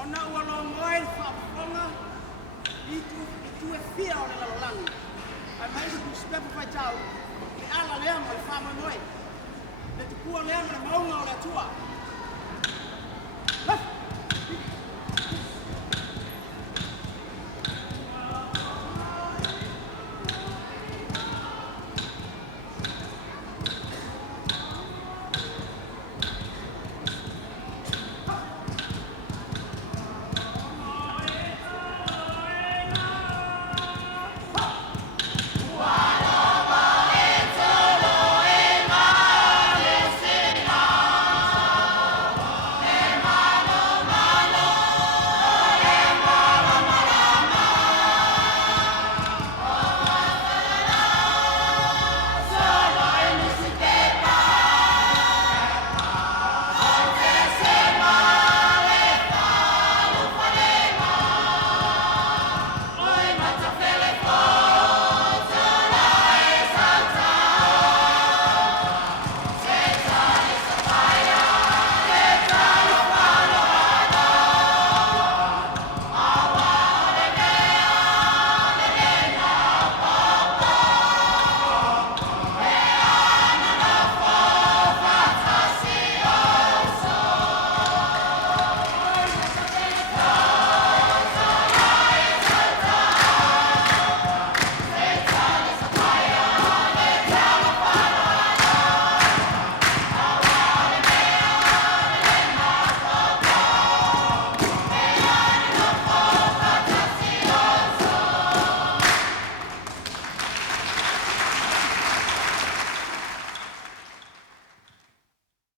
Ona ua lo moe whaafonga i tu e whia o le lalolangi. Ai mai si kuspepu whai tau, le ala lea mo le whaama moe. Le tukua lea mo le maunga o le atua.